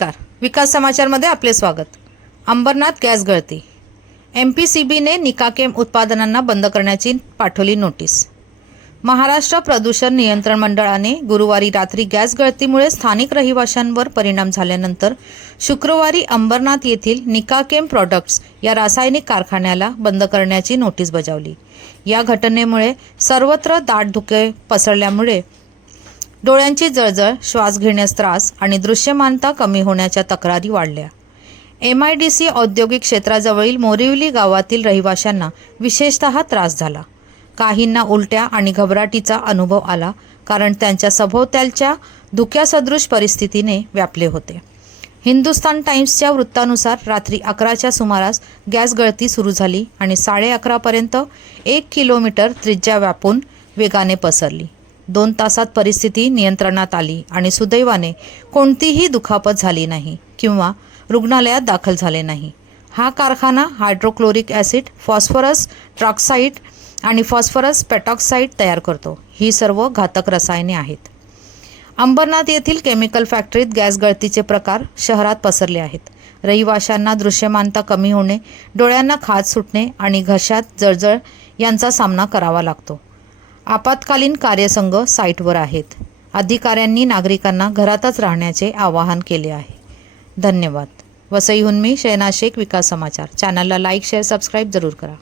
नमस्कार. विकास समाचारमध्ये आपले स्वागत. अंबरनाथ गॅस गळती. एम पी सी बीने निकाकेम उत्पादनांना बंद करण्याची पाठवली नोटीस. महाराष्ट्र प्रदूषण नियंत्रण मंडळाने गुरुवारी रात्री गॅस गळतीमुळे स्थानिक रहिवाशांवर परिणाम झाल्यानंतर शुक्रवारी अंबरनाथ येथील निकाकेम प्रॉडक्ट्स या रासायनिक कारखान्याला बंद करण्याची नोटीस बजावली. या घटनेमुळे सर्वत्र दाट धुके पसरल्यामुळे डोळ्यांची जळजळ श्वास घेण्यास त्रास आणि दृश्यमानता कमी होण्याच्या तक्रारी वाढल्या. एम आय डी सी औद्योगिक क्षेत्राजवळील मोरिवली गावातील रहिवाशांना विशेषतः त्रास झाला. काहींना उलट्या आणि घबराटीचा अनुभव आला कारण त्यांच्या सभोवतालच्या धुक्यासदृश परिस्थितीने व्यापले होते. हिंदुस्तान टाइम्सच्या वृत्तानुसार रात्री अकराच्या सुमारास गॅस गळती सुरू झाली आणि साडे अकरापर्यंत एक किलोमीटर त्रिज्या व्यापून वेगाने पसरली. दोन तासात परिस्थिती नियंत्रणात आली आणि सुदैवाने कोणतीही दुखापत झाली नाही किंवा रुग्णालयात दाखल झाले नाही. हा कारखाना हायड्रोक्लोरिक ॲसिड फॉस्फरस ट्रॉक्साईड आणि फॉस्फरस पेटॉक्साईड तयार करतो. ही सर्व घातक रसायने आहेत. अंबरनाथ येथील केमिकल फॅक्टरीत गॅस गळतीचे प्रकार शहरात पसरले आहेत. रहिवाशांना दृश्यमानता कमी होणे डोळ्यांना खाज सुटणे आणि घशात जळजळ यांचा सामना करावा लागतो. आपत्कालीन कार्यसंघ साईटवर आहेत. अधिकाऱ्यांनी नागरिकांना घरातच राहण्याचे आवाहन केले आहे. धन्यवाद. वसईहून मी शैना शेख विकास समाचार. चॅनलला लाईक शेअर सबस्क्राईब जरूर करा.